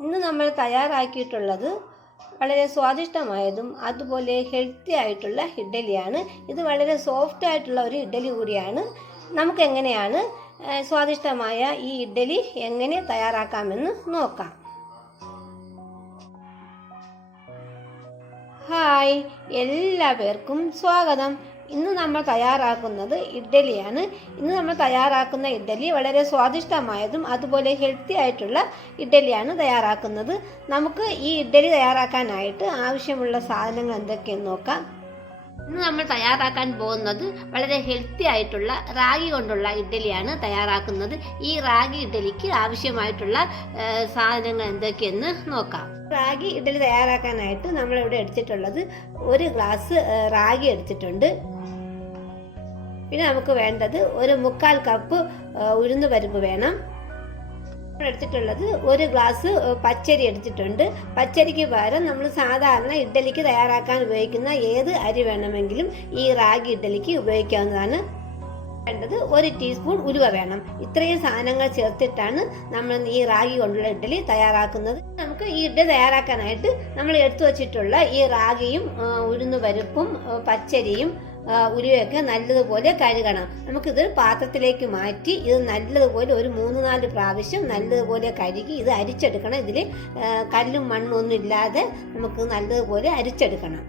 ഇന്ന് നമ്മൾ തയ്യാറാക്കിയിട്ടുള്ളത് വളരെ സ്വാദിഷ്ടമായതും അതുപോലെ ഹെൽത്തി ആയിട്ടുള്ള ഇഡ്ഡലിയാണ്. ഇത് വളരെ സോഫ്റ്റ് ആയിട്ടുള്ള ഒരു ഇഡ്ഡലി കൂടിയാണ്. നമുക്ക് എങ്ങനെയാണ് സ്വാദിഷ്ടമായ ഈ ഇഡ്ഡലി എങ്ങനെ തയ്യാറാക്കാമെന്ന് നോക്കാം. ഹായ് എല്ലാ പേർക്കും സ്വാഗതം. ഇന്ന് നമ്മൾ തയ്യാറാക്കുന്നത് ഇഡ്ഡലിയാണ്. ഇന്ന് നമ്മൾ തയ്യാറാക്കുന്ന ഇഡ്ഡലി വളരെ സ്വാദിഷ്ടമായതും അതുപോലെ ഹെൽത്തി ആയിട്ടുള്ള ഇഡ്ഡലിയാണ് തയ്യാറാക്കുന്നത്. നമുക്ക് ഈ ഇഡ്ഡലി തയ്യാറാക്കാനായിട്ട് ആവശ്യമുള്ള സാധനങ്ങൾ എന്തൊക്കെയെന്ന് നോക്കാം. ഇന്ന് നമ്മൾ തയ്യാറാക്കാൻ പോകുന്നത് വളരെ ഹെൽത്തി ആയിട്ടുള്ള റാഗി കൊണ്ടുള്ള ഇഡ്ഡലിയാണ് തയ്യാറാക്കുന്നത്. ഈ റാഗി ഇഡ്ഡലിക്ക് ആവശ്യമായിട്ടുള്ള സാധനങ്ങൾ എന്തൊക്കെയെന്ന് നോക്കാം. റാഗി ഇഡ്ഡലി തയ്യാറാക്കാനായിട്ട് നമ്മൾ ഇവിടെ എടുത്തിട്ടുള്ളത് ഒരു ഗ്ലാസ് റാഗി എടുത്തിട്ടുണ്ട്. പിന്നെ നമുക്ക് വേണ്ടത് ഒരു മുക്കാൽ കപ്പ് ഉഴുന്ന് പരിപ്പ് വേണം. എടുത്തിട്ടുള്ളത് ഒരു ഗ്ലാസ് പച്ചരി എടുത്തിട്ടുണ്ട്. പച്ചരിക്ക് പകരം നമ്മൾ സാധാരണ ഇഡ്ഡലിക്ക് തയ്യാറാക്കാൻ ഉപയോഗിക്കുന്ന ഏത് അരി വേണമെങ്കിലും ഈ റാഗി ഇഡ്ഡലിക്ക് ഉപയോഗിക്കാവുന്നതാണ്. വേണ്ടത് ഒരു ടീസ്പൂൺ ഉലുവ വേണം. ഇത്രയും സാധനങ്ങൾ ചേർത്തിട്ടാണ് നമ്മൾ ഈ റാഗി കൊണ്ടുള്ള ഇഡ്ഡലി തയ്യാറാക്കുന്നത്. നമുക്ക് ഈ ഇഡ്ഡലി തയ്യാറാക്കാനായിട്ട് നമ്മൾ എടുത്തു വച്ചിട്ടുള്ള ഈ റാഗിയും ഉഴുന്ന് പരിപ്പും പച്ചരിയും ഉലുവയൊക്കെ നല്ലതുപോലെ കഴുകണം. നമുക്കിത് പാത്രത്തിലേക്ക് മാറ്റി ഇത് നല്ലതുപോലെ ഒരു മൂന്ന് നാല് പ്രാവശ്യം നല്ലതുപോലെ കഴുകി ഇത് അരിച്ചെടുക്കണം. ഇതിൽ കല്ലും മണ്ണും ഒന്നും ഇല്ലാതെ നമുക്ക് നല്ലതുപോലെ അരിച്ചെടുക്കണം.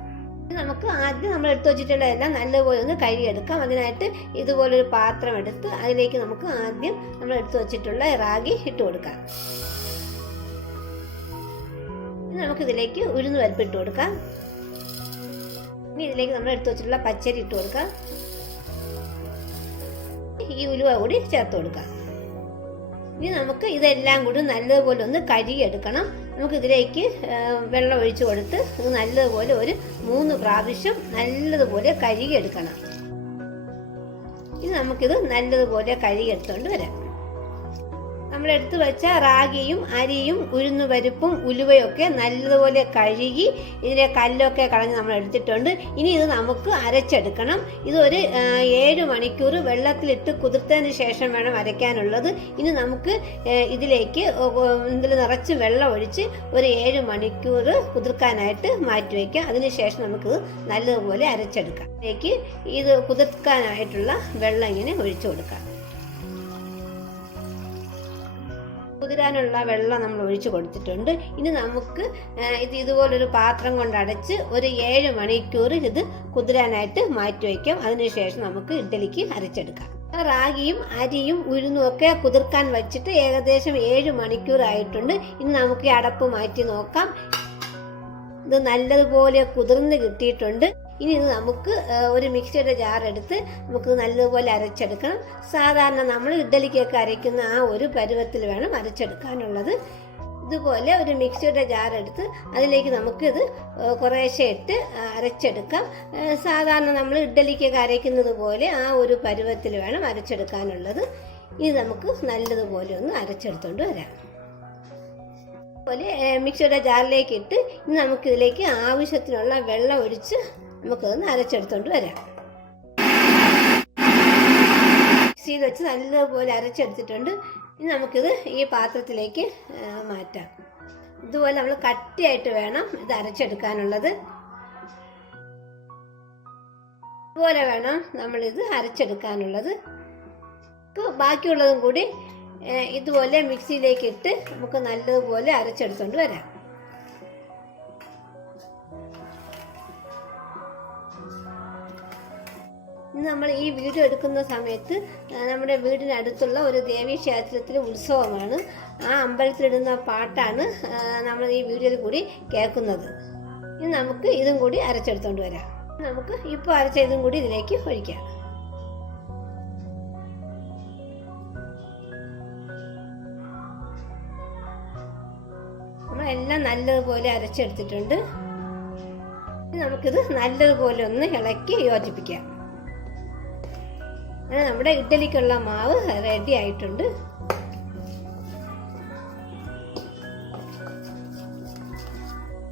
നമുക്ക് ആദ്യം നമ്മൾ എടുത്തു വെച്ചിട്ടുള്ളതെല്ലാം നല്ലപോലെ ഒന്ന് കഴുകിയെടുക്കാം. അതിനായിട്ട് ഇതുപോലൊരു പാത്രം എടുത്ത് അതിലേക്ക് നമുക്ക് ആദ്യം നമ്മൾ എടുത്തു വെച്ചിട്ടുള്ള റാഗി ഇട്ട് കൊടുക്കാം. നമുക്കിതിലേക്ക് ഉഴുന്ന് പരിപ്പിട്ട് കൊടുക്കാം. ഇനി ഇതിലേക്ക് നമ്മൾ എടുത്തു വെച്ചിട്ടുള്ള പച്ചരി ഇട്ട് കൊടുക്കാം ഈ ഉലുവ കൂടി ചേർത്ത് കൊടുക്കാം ഇനി നമുക്ക് ഇതെല്ലാം കൂടി നല്ലതുപോലെ ഒന്ന് കഴുകിയെടുക്കണം. നമുക്ക് ഇതിലേക്ക് വെള്ളം ഒഴിച്ചു കൊടുത്ത് ഇത് നല്ലതുപോലെ ഒരു മൂന്ന് പ്രാവശ്യം നല്ലതുപോലെ കഴുകിയെടുക്കണം. ഇനി നമുക്കിത് നല്ലതുപോലെ കഴുകിയെടുത്തുകൊണ്ട് വരാം. നമ്മൾ എടുത്തു വെച്ച റാഗിയും അരിയും ഉഴുന്നു പരിപ്പും ഉലുവയൊക്കെ നല്ലതുപോലെ കഴുകി ഇതിലെ കല്ലൊക്കെ കളഞ്ഞ് നമ്മൾ എടുത്തിട്ടുണ്ട് ഇനി ഇത് നമുക്ക് അരച്ചെടുക്കണം. ഇതൊരു ഏഴ് മണിക്കൂർ വെള്ളത്തിലിട്ട് കുതിർത്തതിന് ശേഷം വേണം അരയ്ക്കാനുള്ളത്. ഇനി നമുക്ക് ഇതിലേക്ക് ഇതിൽ നിറച്ച് വെള്ളം ഒഴിച്ച് ഒരു ഏഴ് മണിക്കൂർ കുതിർക്കാനായിട്ട് മാറ്റി വയ്ക്കാം. അതിനുശേഷം നമുക്കിത് നല്ലതുപോലെ അരച്ചെടുക്കാം. ഇതിലേക്ക് ഇത് കുതിർക്കാനായിട്ടുള്ള വെള്ളം ഇങ്ങനെ ഒഴിച്ചു കൊടുക്കാം. കുതിരാനുള്ള വെള്ളം നമ്മൾ ഒഴിച്ചു കൊടുത്തിട്ടുണ്ട്. ഇനി നമുക്ക് ഇത് ഇതുപോലൊരു പാത്രം കൊണ്ട് അടച്ച് ഒരു ഏഴ് മണിക്കൂർ ഇത് കുതിരാനായിട്ട് മാറ്റി വയ്ക്കാം. അതിനുശേഷം നമുക്ക് ഇഡ്ഡലിക്ക് അരച്ചെടുക്കാം. റാഗിയും അരിയും ഉഴുന്നും ഒക്കെ കുതിർക്കാൻ വെച്ചിട്ട് ഏകദേശം ഏഴ് മണിക്കൂർ ആയിട്ടുണ്ട്. ഇനി നമുക്ക് അടപ്പ് മാറ്റി നോക്കാം. ഇത് നല്ലതുപോലെ കുതിർന്ന് കിട്ടിയിട്ടുണ്ട്. ഇനി ഇത് നമുക്ക് ഒരു മിക്സിയുടെ ജാർ എടുത്ത് നമുക്ക് നല്ലതുപോലെ അരച്ചെടുക്കണം. സാധാരണ നമ്മൾ ഇഡ്ഡലിക്കൊക്കെ അരയ്ക്കുന്ന ആ ഒരു പരുവത്തിൽ വേണം അരച്ചെടുക്കാനുള്ളത്. ഇതുപോലെ ഒരു മിക്സിയുടെ ജാർ എടുത്ത് അതിലേക്ക് നമുക്കിത് കുറേശ്ശെ ഇട്ട് അരച്ചെടുക്കാം. സാധാരണ നമ്മൾ ഇഡ്ഡലിക്കൊക്കെ അരയ്ക്കുന്നത് പോലെ ആ ഒരു പരുവത്തിൽ വേണം അരച്ചെടുക്കാനുള്ളത്. ഇനി നമുക്ക് നല്ലതുപോലെ ഒന്ന് അരച്ചെടുത്തുകൊണ്ട് വരാം. അതുപോലെ മിക്സിയുടെ ജാറിലേക്ക് ഇട്ട് ഇനി നമുക്കിതിലേക്ക് ആവശ്യത്തിനുള്ള വെള്ളം ഒഴിച്ച് നമുക്കതൊന്ന് അരച്ചെടുത്തോണ്ട് വരാം. മിക്സിയിൽ വെച്ച് നല്ലതുപോലെ അരച്ചെടുത്തിട്ടുണ്ട്. ഇനി നമുക്കിത് ഈ പാത്രത്തിലേക്ക് മാറ്റാം. ഇതുപോലെ നമ്മൾ കട്ടിയായിട്ട് വേണം ഇത് അരച്ചെടുക്കാനുള്ളത്. ഇതുപോലെ വേണം നമ്മളിത് അരച്ചെടുക്കാനുള്ളത്. ബാക്കിയുള്ളതും കൂടി ഇതുപോലെ മിക്സിയിലേക്ക് ഇട്ട് നമുക്ക് നല്ലതുപോലെ അരച്ചെടുത്തോണ്ട് വരാം. ഇന്ന് നമ്മൾ ഈ വീഡിയോ എടുക്കുന്ന സമയത്ത് നമ്മുടെ വീടിനടുത്തുള്ള ഒരു ദേവീ ക്ഷേത്രത്തിലെ ഉത്സവമാണ്. ആ അമ്പലത്തിലിടുന്ന പാട്ടാണ് നമ്മൾ ഈ വീഡിയോയിൽ കൂടി കേൾക്കുന്നത്. ഇനി നമുക്ക് ഇതും കൂടി അരച്ചെടുത്തോണ്ട് വരാം. നമുക്ക് ഇപ്പോൾ അരച്ച ഇതും കൂടി ഇതിലേക്ക് ഒഴിക്കാം. നമ്മളെല്ലാം നല്ലതുപോലെ അരച്ചെടുത്തിട്ടുണ്ട്. നമുക്കിത് നല്ലതുപോലെ ഒന്ന് ഇളക്കി യോജിപ്പിക്കാം. അങ്ങനെ നമ്മുടെ ഇഡ്ഡലിക്കുള്ള മാവ് റെഡി ആയിട്ടുണ്ട്.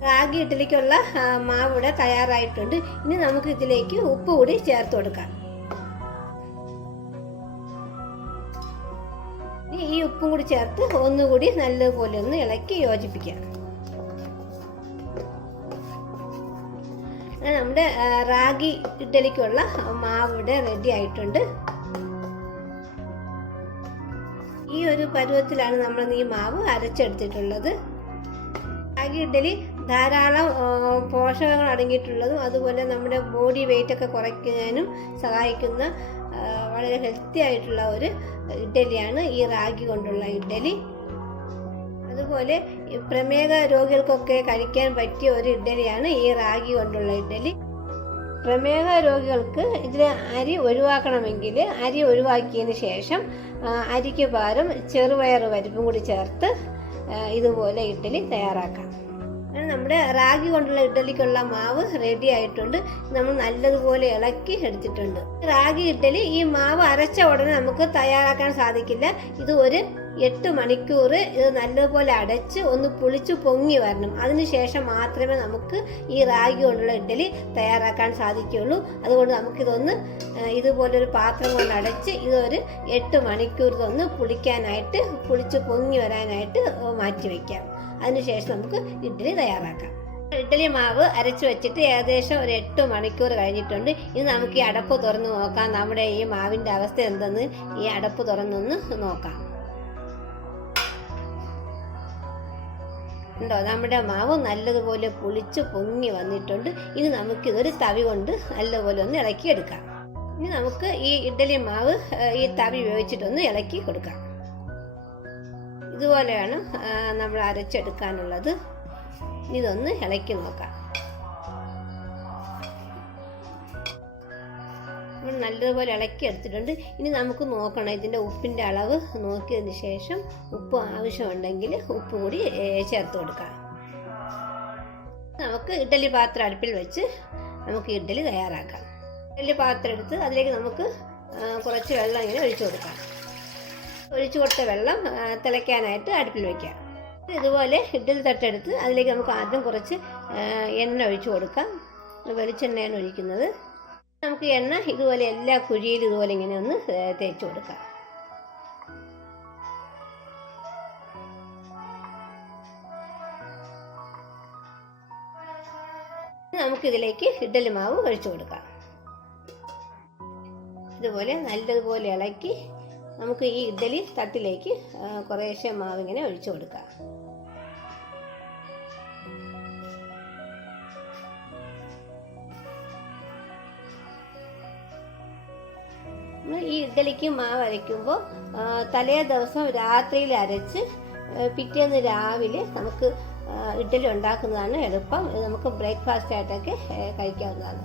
റാഗി ഇഡ്ഡലിക്കുള്ള മാവ് ഇവിടെ തയ്യാറായിട്ടുണ്ട്. ഇനി നമുക്ക് ഇതിലേക്ക് ഉപ്പ് കൂടി ചേർത്ത് കൊടുക്കാം. ഈ ഉപ്പും കൂടി ചേർത്ത് ഒന്നുകൂടി നല്ലതുപോലെ ഒന്ന് ഇളക്കി യോജിപ്പിക്കാം. നമ്മുടെ റാഗി ഇഡ്ഡലിക്കുള്ള മാവ് ഇവിടെ റെഡി ആയിട്ടുണ്ട്. ഈ ഒരു പരുവത്തിലാണ് നമ്മൾ ഈ മാവ് അരച്ചെടുത്തിട്ടുള്ളത്. റാഗി ഇഡ്ഡലി ധാരാളം പോഷകങ്ങൾ അടങ്ങിയിട്ടുള്ളതും അതുപോലെ നമ്മുടെ ബോഡി വെയിറ്റ് ഒക്കെ കുറയ്ക്കാനും സഹായിക്കുന്ന വളരെ ഹെൽത്തി ആയിട്ടുള്ള ഒരു ഇഡ്ഡലിയാണ് ഈ റാഗി കൊണ്ടുള്ള ഇഡ്ഡലി. അതുപോലെ പ്രമേഹ രോഗികൾക്കൊക്കെ കഴിക്കാൻ പറ്റിയ ഒരു ഇഡ്ഡലിയാണ് ഈ റാഗി കൊണ്ടുള്ള ഇഡ്ഡലി. പ്രമേഹ രോഗികൾക്ക് ഇതിന് അരി ഒഴിവാക്കണമെങ്കിൽ അരി ഒഴിവാക്കിയതിന് ശേഷം അരിക്ക് പകരം ചെറുപയർ പരിപ്പും കൂടി ചേർത്ത് ഇതുപോലെ ഇഡ്ഡലി തയ്യാറാക്കാം. നമ്മുടെ റാഗി കൊണ്ടുള്ള ഇഡ്ഡലിക്കുള്ള മാവ് റെഡി ആയിട്ടുണ്ട്. നമ്മൾ നല്ലതുപോലെ ഇളക്കി എടുത്തിട്ടുണ്ട്. റാഗി ഇഡ്ഡലി ഈ മാവ് അരച്ച ഉടനെ നമുക്ക് തയ്യാറാക്കാൻ സാധിക്കില്ല. ഇത് ഒരു എട്ട് മണിക്കൂർ ഇത് നല്ലതുപോലെ അടച്ച് ഒന്ന് പുളിച്ച് പൊങ്ങി വരണം. അതിനുശേഷം മാത്രമേ നമുക്ക് ഈ റാഗി കൊണ്ടുള്ള ഇഡ്ഡലി തയ്യാറാക്കാൻ സാധിക്കുകയുള്ളൂ. അതുകൊണ്ട് നമുക്കിതൊന്ന് ഇതുപോലൊരു പാത്രം കൊണ്ട് അടച്ച് ഇതൊരു എട്ട് മണിക്കൂർ ഇതൊന്ന് പുളിക്കാനായിട്ട് പുളിച്ച് പൊങ്ങി വരാനായിട്ട് മാറ്റി വയ്ക്കാം അതിനുശേഷം നമുക്ക് ഇഡ്ഡലി തയ്യാറാക്കാം. ഇഡ്ഡലി മാവ് അരച്ച് വെച്ചിട്ട് ഏകദേശം ഒരു എട്ട് മണിക്കൂർ കഴിഞ്ഞിട്ടുണ്ട്. ഇനി നമുക്ക് ഈ അടപ്പ് തുറന്ന് നോക്കാം. നമ്മുടെ ഈ മാവിന്റെ അവസ്ഥ എന്തെന്ന് ഈ അടപ്പ് തുറന്നൊന്ന് നോക്കാം. ഉണ്ടോ? നമ്മുടെ മാവ് നല്ലതുപോലെ പുളിച്ച് പൊങ്ങി വന്നിട്ടുണ്ട്. ഇനി നമുക്കിതൊരു തവി കൊണ്ട് നല്ലതുപോലെ ഒന്ന് ഇളക്കി എടുക്കാം ഇനി നമുക്ക് ഈ ഇഡ്ഡലി മാവ് ഈ തവി ഉപയോഗിച്ചിട്ടൊന്ന് ഇളക്കി കൊടുക്കാം. ഇതുപോലെയാണ് നമ്മൾ അരച്ചെടുക്കാനുള്ളത്. ഇതൊന്ന് ഇളക്കി നോക്കാം. നല്ലതുപോലെ ഇളക്കി എടുത്തിട്ടുണ്ട്. ഇനി നമുക്ക് നോക്കണം ഇതിന്റെ ഉപ്പിന്റെ അളവ് നോക്കിയതിന് ശേഷം ഉപ്പ് ആവശ്യമുണ്ടെങ്കിൽ ഉപ്പ് കൂടി ചേർത്ത് കൊടുക്കാം. നമുക്ക് ഇഡ്ഡലി പാത്രം അടുപ്പിൽ വെച്ച് നമുക്ക് ഇഡ്ഡലി തയ്യാറാക്കാം. ഇഡ്ഡലി പാത്രം എടുത്ത് അതിലേക്ക് നമുക്ക് കുറച്ച് വെള്ളം ഇങ്ങനെ ഒഴിച്ചു കൊടുക്കാം. ഒഴിച്ചു കൊടുത്ത വെള്ളം തിളയ്ക്കാനായിട്ട് അടുപ്പിൽ വയ്ക്കാം ഇതുപോലെ ഇഡ്ഡലി തട്ടെടുത്ത് അതിലേക്ക് നമുക്ക് ആദ്യം കുറച്ച് എണ്ണ ഒഴിച്ചു കൊടുക്കാം. വെളിച്ചെണ്ണയാണ് ഒഴിക്കുന്നത്. നമുക്ക് എണ്ണ ഇതുപോലെ എല്ലാ കുഴിയിലും ഇതുപോലെ ഇങ്ങനെ ഒന്ന് തേച്ച് കൊടുക്കാം. നമുക്കിതിലേക്ക് ഇഡ്ഡലി മാവ് ഒഴിച്ചു കൊടുക്കാം. ഇതുപോലെ നല്ലതുപോലെ ഇളക്കി നമുക്ക് ഈ ഇഡ്ഡലി തട്ടിലേക്ക് കുറേശ്ശെ മാവ് ഇങ്ങനെ ഒഴിച്ചു കൊടുക്കാം. ഈ ഇഡ്ഡലിക്ക് മാവ് അരയ്ക്കുമ്പോൾ തലേ ദിവസം രാത്രിയിൽ അരച്ച് പിറ്റേന്ന് രാവിലെ നമുക്ക് ഇഡ്ഡലി ഉണ്ടാക്കുന്നതാണ് എളുപ്പം. നമുക്ക് ബ്രേക്ക്ഫാസ്റ്റ് ആയിട്ടൊക്കെ കഴിക്കാവുന്നതാണ്.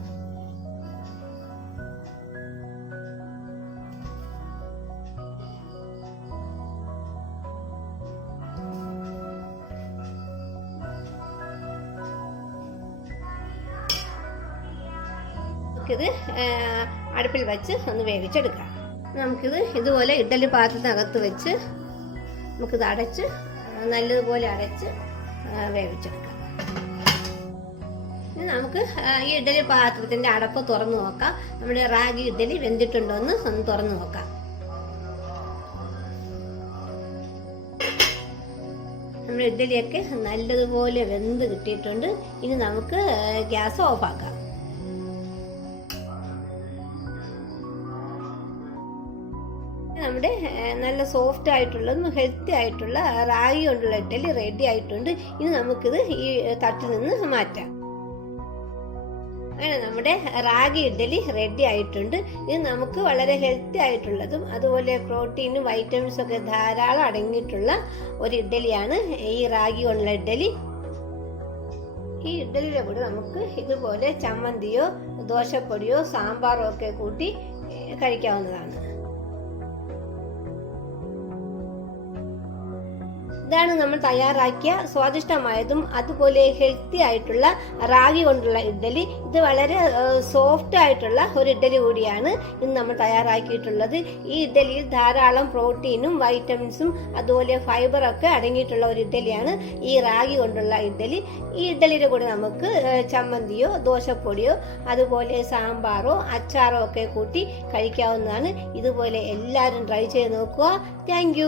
നമുക്കിത് അടുപ്പിൽ വെച്ച് ഒന്ന് വേവിച്ചെടുക്കാം. നമുക്കിത് ഇതുപോലെ ഇഡ്ഡലി പാത്രത്തിനകത്ത് വെച്ച് നമുക്കിത് അടച്ച് നല്ലതുപോലെ അടച്ച് വേവിച്ചെടുക്കാം. ഇനി നമുക്ക് ഈ ഇഡ്ഡലി പാത്രത്തിന്റെ അടപ്പ് തുറന്നു നോക്കാം. നമ്മുടെ റാഗി ഇഡ്ഡലി വെന്തിട്ടുണ്ടോ എന്ന് ഒന്ന് തുറന്നു നോക്കാം. നമ്മുടെ ഇഡ്ഡലിയൊക്കെ നല്ലതുപോലെ വെന്ത് കിട്ടിയിട്ടുണ്ട്. ഇനി നമുക്ക് ഗ്യാസ് ഓഫാക്കാം. സോഫ്റ്റ് ആയിട്ടുള്ളതും ഹെൽത്തി ആയിട്ടുള്ള റാഗി കൊണ്ടുള്ള ഇഡ്ഡലി റെഡി ആയിട്ടുണ്ട്. ഇനി നമുക്കിത് ഈ തട്ടിൽ നിന്ന് മാറ്റാം. അങ്ങനെ നമ്മുടെ റാഗി ഇഡ്ഡലി റെഡി ആയിട്ടുണ്ട്. ഇത് നമുക്ക് വളരെ ഹെൽത്തി ആയിട്ടുള്ളതും അതുപോലെ പ്രോട്ടീനും വൈറ്റമിൻസും ഒക്കെ ധാരാളം അടങ്ങിയിട്ടുള്ള ഒരു ഇഡ്ഡലിയാണ് ഈ റാഗി കൊണ്ടുള്ള ഇഡ്ഡലി. ഈ ഇഡ്ഡലിയുടെ കൂടെ നമുക്ക് ഇതുപോലെ ചമ്മന്തിയോ ദോശപ്പൊടിയോ സാമ്പാറോ ഒക്കെ കൂട്ടി കഴിക്കാവുന്നതാണ്. ഇതാണ് നമ്മൾ തയ്യാറാക്കിയ സ്വാദിഷ്ടമായതും അതുപോലെ ഹെൽത്തി ആയിട്ടുള്ള റാഗി കൊണ്ടുള്ള ഇഡ്ഡലി. ഇത് വളരെ സോഫ്റ്റ് ആയിട്ടുള്ള ഒരു ഇഡ്ഡലി കൂടിയാണ് ഇന്ന് നമ്മൾ തയ്യാറാക്കിയിട്ടുള്ളത്. ഈ ഇഡ്ഡലിയിൽ ധാരാളം പ്രോട്ടീനും വൈറ്റമിൻസും അതുപോലെ ഫൈബറൊക്കെ അടങ്ങിയിട്ടുള്ള ഒരു ഇഡ്ഡലിയാണ് ഈ റാഗി കൊണ്ടുള്ള ഇഡ്ഡലി. ഈ ഇഡ്ഡലിയുടെ കൂടെ നമുക്ക് ചമ്മന്തിയോ ദോശപ്പൊടിയോ അതുപോലെ സാമ്പാറോ അച്ചാറോ ഒക്കെ കൂട്ടി കഴിക്കാവുന്നതാണ്. ഇതുപോലെ എല്ലാവരും ട്രൈ ചെയ്ത് നോക്കുക. താങ്ക്